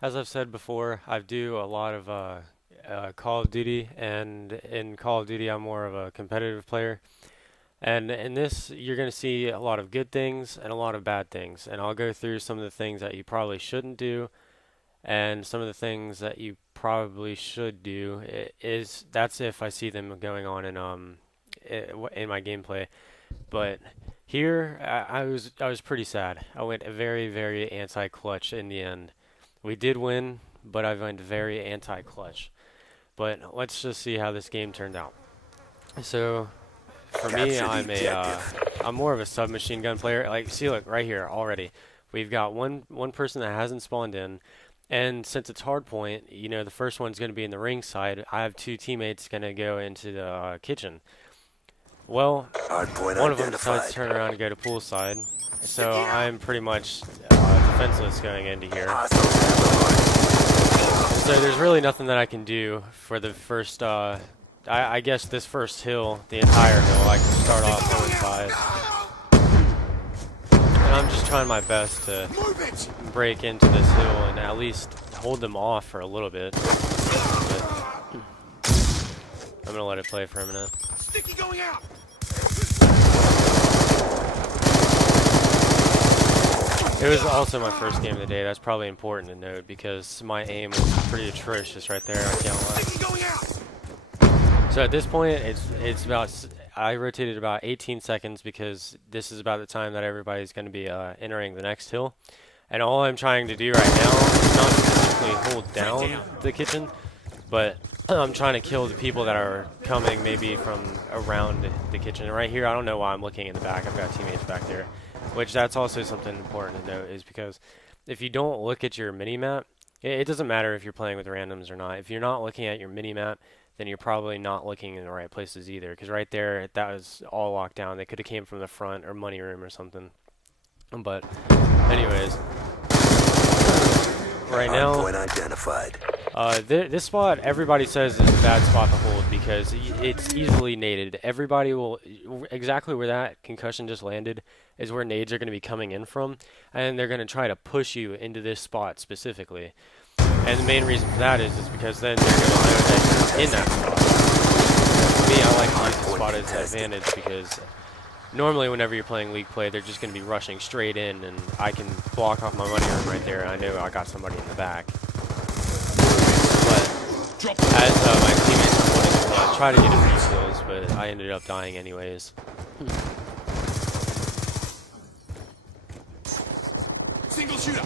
as I've said before, I do a lot of Call of Duty, and in Call of Duty, I'm more of a competitive player. And in this, you're going to see a lot of good things and a lot of bad things. And I'll go through some of the things that you probably shouldn't do, and some of the things that you probably should do. That's if I see them going on in my gameplay. But here, I was pretty sad. I went very, very anti-clutch in the end. We did win, but I went very anti-clutch. But let's just see how this game turned out. So for me, I'm more of a submachine gun player. Like, see, look right here already. We've got one person that hasn't spawned in, and since it's hardpoint, the first one's going to be in the ring side. I have two teammates going to go into the kitchen. Well, one of them decides to turn around and go to poolside, so I'm pretty much defenseless going into here. So there's really nothing that I can do for the first, I guess this first hill, the entire hill. I can start off on 5. And I'm just trying my best to break into this hill and at least hold them off for a little bit. But I'm going to let it play for a minute. Sticky going out. It was also my first game of the day. That's probably important to note because my aim was pretty atrocious right there. I can't lie. Sticky going out. So at this point, it's about, I rotated about 18 seconds because this is about the time that everybody's going to be entering the next hill. And all I'm trying to do right now is not specifically hold down the kitchen, but I'm trying to kill the people that are coming maybe from around the kitchen. And right here, I don't know why I'm looking in the back. I've got teammates back there, which that's also something important to note is because if you don't look at your mini-map, it doesn't matter if you're playing with randoms or not. If you're not looking at your mini-map, then you're probably not looking in the right places either. Because right there, that was all locked down. They could have came from the front or money room or something. But anyways, right now, this spot everybody says is a bad spot to hold because it's easily naded. Everybody will exactly where that concussion just landed is where nades are going to be coming in from, and they're going to try to push you into this spot specifically. And the main reason for that is because then they're going to know that you're in that spot. For me, I like to use the spot as an advantage because normally whenever you're playing league play, they're just going to be rushing straight in, and I can block off my money room right there, and I know I got somebody in the back. But as my teammates were wanting to try to get a few kills, but I ended up dying anyways. Single shooter.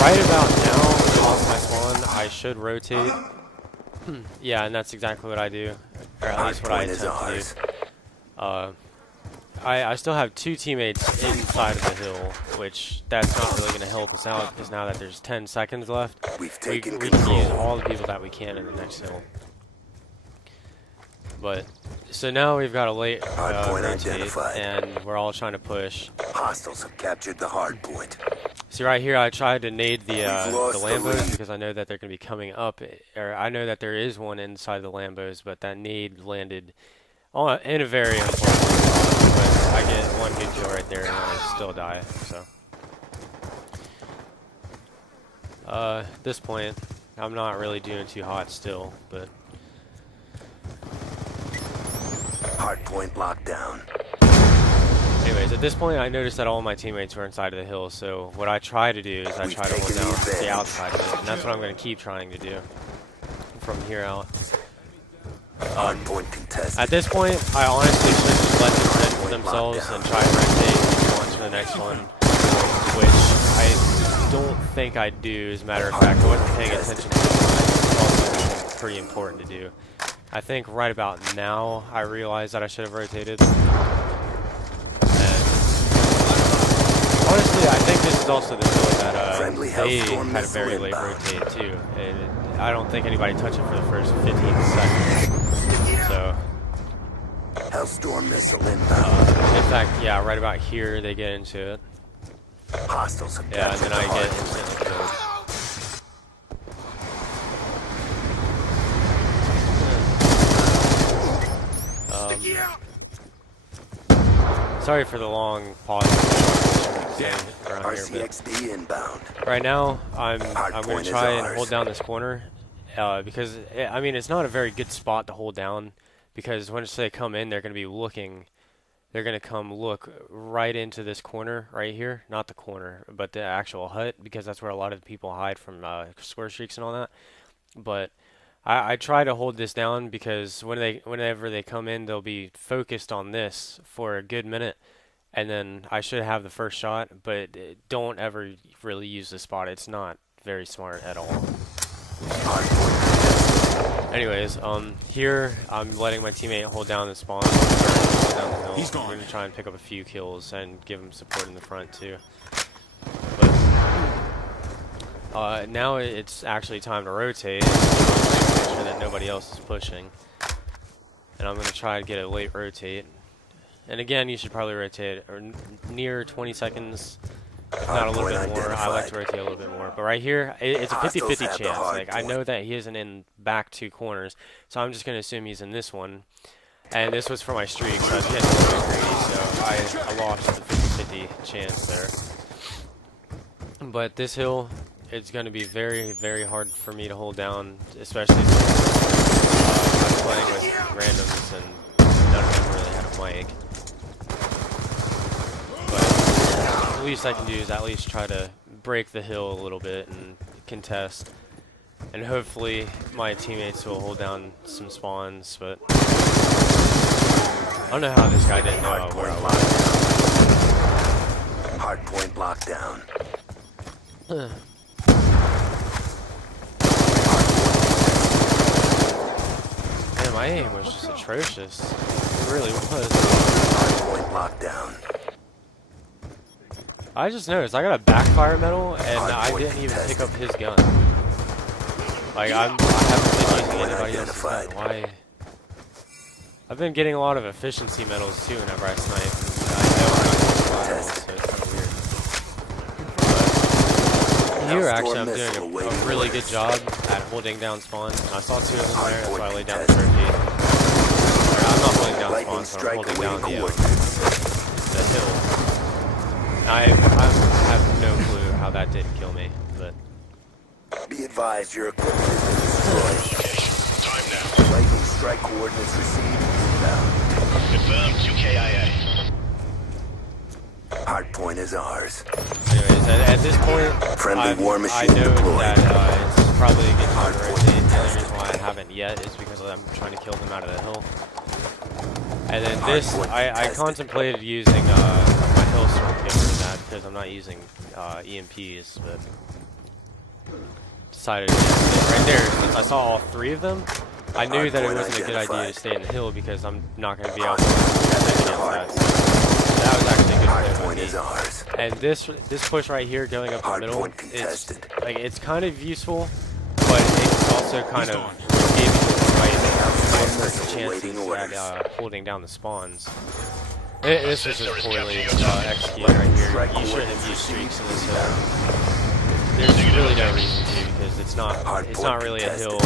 Right about now, off my spawn, I should rotate. Yeah, and that's exactly what I do, or at least what I attempt to do. I still have two teammates inside of the hill, which that's not really going to help us out because now that there's 10 seconds left, we can use all the people that we can in the next hill. But so now we've got a late rotate, and we're all trying to push. Hostiles have captured the hard point. See right here, I tried to nade the Lambos because I know that they're going to be coming up, or I know that there is one inside the Lambos, but that nade landed in a very important spot. But I get one good kill right there, and I still die. So at this point, I'm not really doing too hot still, but Hardpoint lockdown. anyways, at this point, I noticed that all my teammates were inside of the hill, so what I try to do is I try to hold down the outside of it, and that's what I'm going to keep trying to do from here out. Hardpoint contested. At this point, I honestly should just let them fend for themselves and try to rotate and launch for the next one, which I don't think I do. As a matter of fact, I wasn't paying attention to it. It's also pretty important to do. I think right about now, I realized that I should have rotated. Honestly, I think this is also the hill that they had a very late rotate too, and I don't think anybody touched it for the first 15 seconds. So, Hellstorm missile inbound. in fact, yeah, right about here they get into it. Hostiles have Yeah, and captured then I the get hard instantly killed. Sticky out. Sorry for the long pause. around here, but RCXD inbound. right now I'm Hardpoint gonna is try and ours. hold down this corner because I mean it's not a very good spot to hold down because once they come in, they're gonna be looking. They're gonna come look right into this corner right here, not the corner, but the actual hut, because that's where a lot of the people hide from score streaks and all that. But I try to hold this down because whenever they come in, they'll be focused on this for a good minute, and then I should have the first shot. But don't ever really use this spot. It's not very smart at all. Anyways, here I'm letting my teammate hold down the spawn. Hold down the hill. He's gone. I'm gonna try and pick up a few kills and give him support in the front too. But now it's actually time to rotate. Make sure that nobody else is pushing. And I'm gonna try to get a late rotate. And again, you should probably rotate near 20 seconds. If not a little bit more. I like to rotate a little bit more. But right here, it's a 50-50 chance. Like, I know that he isn't in back two corners, so I'm just going to assume he's in this one. And this was for my streak, so I was getting a little bit greedy, so I lost the 50-50 chance there. But this hill, it's going to be very, very hard for me to hold down, especially since I'm playing with randoms and none of them really had a mic. The least I can do is at least try to break the hill a little bit and contest, and hopefully my teammates will hold down some spawns. But I don't know how this guy didn't know where I was. Hardpoint lockdown. Man, my aim was just atrocious. It really was. Hardpoint lockdown. I just noticed I got a backfire medal and I didn't even pick up his gun. Like I haven't been using anybody else's gun. Why? I've been getting a lot of efficiency medals too whenever I snipe. I know I'm not using fireballs, so it's kind of weird. But here actually I'm doing a really good job at holding down spawns. And I saw two of them there, that's why I laid down the trophy. I'm not holding down spawns, but I'm holding down the hill. I have no clue how that didn't kill me, but... Be advised your equipment has been destroyed. Time now. Lightning strike coordinates received. Inbound. Confirmed 2KIA. Hardpoint is ours. Anyways, at this point, Friendly war I machine know deployed. that it's probably a good time to rotate. The only reason why I haven't yet is because I'm trying to kill them out of the hill. And then this, I contemplated using my hill storm kit for that because I'm not using EMPs, but decided against it. Right there, since I saw all three of them, I knew that it wasn't a good idea to stay in the hill because I'm not going to be able to defend against that. So that was actually a good play by me. And this push right here going up the middle, it's kind of useful, but it's also kind of gave me the right chances at holding down the spawns. This was just poorly executed right here. You shouldn't have used streaks in this hill. There's really no reason to because it's not really a hill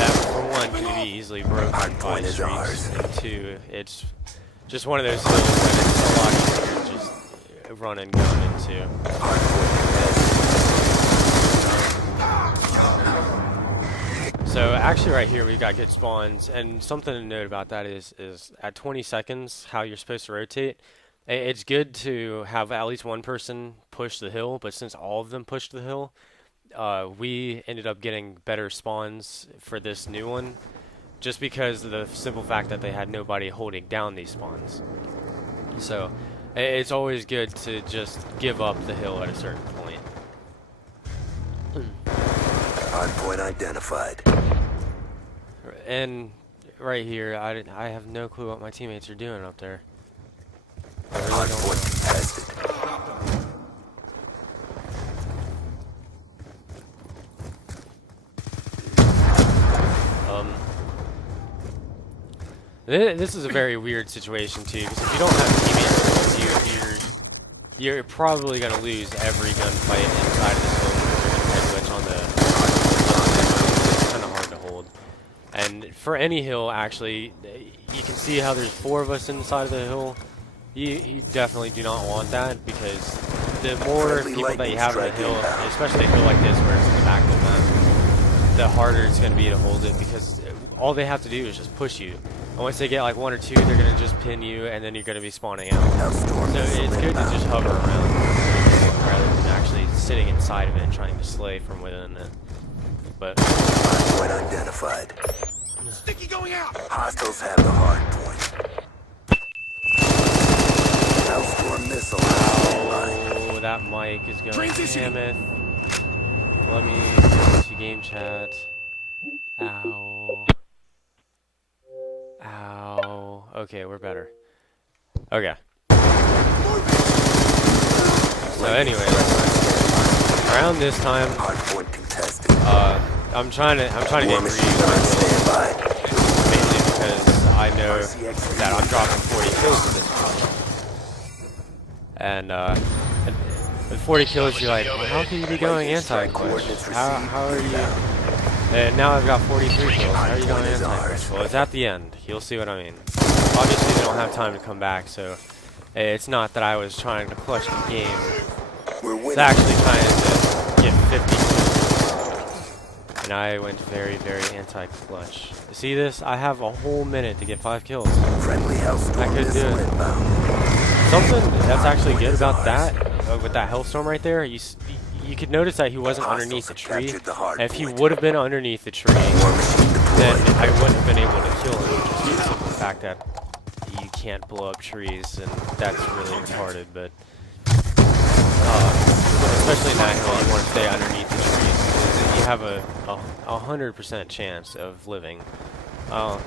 that for one can be easily broken by streaks, and two, it's just one of those hills that it's a lot easier to just run and gun into. So actually right here we've got good spawns, and something to note about that is at 20 seconds how you're supposed to rotate. It's good to have at least one person push the hill, but since all of them pushed the hill, we ended up getting better spawns for this new one, just because of the simple fact that they had nobody holding down these spawns. So it's always good to just give up the hill at a certain point. Hardpoint identified. And right here, I have no clue what my teammates are doing up there. I really Hardpoint contested. This is a very weird situation too, because if you don't have teammates with you, you're probably going to lose every gunfight inside of this hill because you're going to head glitch on the it's kind of hard to hold. And for any hill, actually, you can see how there's 4 of us inside of the hill. You definitely do not want that because the more Friendly people that you lightning have in the strike hill, inbound. especially a hill like this where it's in the back of the map, the harder it's going to be to hold it because all they have to do is just push you. And once they get like one or two, they're going to just pin you and then you're going to be spawning out. Now storm So missile it's good to inbound. just hover around rather than actually sitting inside of it and trying to slay from within it. But Hardpoint identified. Sticky going out. Hostiles have the hard point. Now storm missile standby. oh, that mic is going Transitioning. mammoth. Let me go to game chat. Ow. Ow. Okay, we're better. Okay. So anyway, around this time, Hardpoint contested. I'm trying to War get machine greedy gun with it, standby. mainly because I know that I'm dropping 40 kills at this point. And with 40 kills, you're like, well, how can you be going anti-clutch? How are you? And now I've got 43 kills. How are you going anti-clutch? Well, it's at the end. You'll see what I mean. Obviously, they don't have time to come back, so it's not that I was trying to clutch the game. We're It's winning. actually trying to get 50 kills. And I went very, very anti-clutch. See this? I have a whole minute to get 5 kills. Friendly Hellstorm I could do missile it. inbound. Something that's actually good about that, with that Hellstorm right there, you could notice that he wasn't underneath the tree. Captured the hard And if he point. would have been underneath the tree, War machine then deployed. I wouldn't have been able to kill him, just due to the simple fact that you can't blow up trees, and that's really retarded, but especially in that hill, you want to stay underneath the trees, because you have a 100% chance of living. Yeah,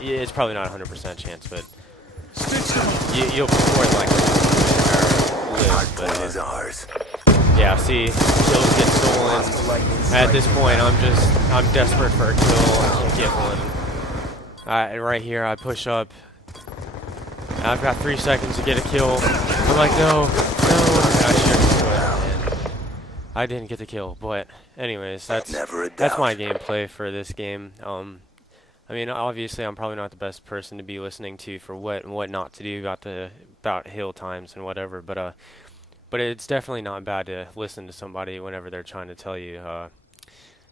it's probably not a 100% chance, but you'll more than likely live, Hardpoint but is ours. yeah, see, kills get stolen. Hostile lightning At strike this point, I'm desperate for a kill. I can't get one. Right here, I push up. I've got 3 seconds to get a kill. I'm like, no. And I should do it, and I didn't get the kill. But anyways, Never a that's my doubt. gameplay for this game. I mean, obviously, I'm probably not the best person to be listening to for what and what not to do about hill times and whatever. But it's definitely not bad to listen to somebody whenever they're trying to tell you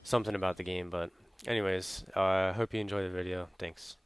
something about the game. But anyways, I hope you enjoy the video. Thanks.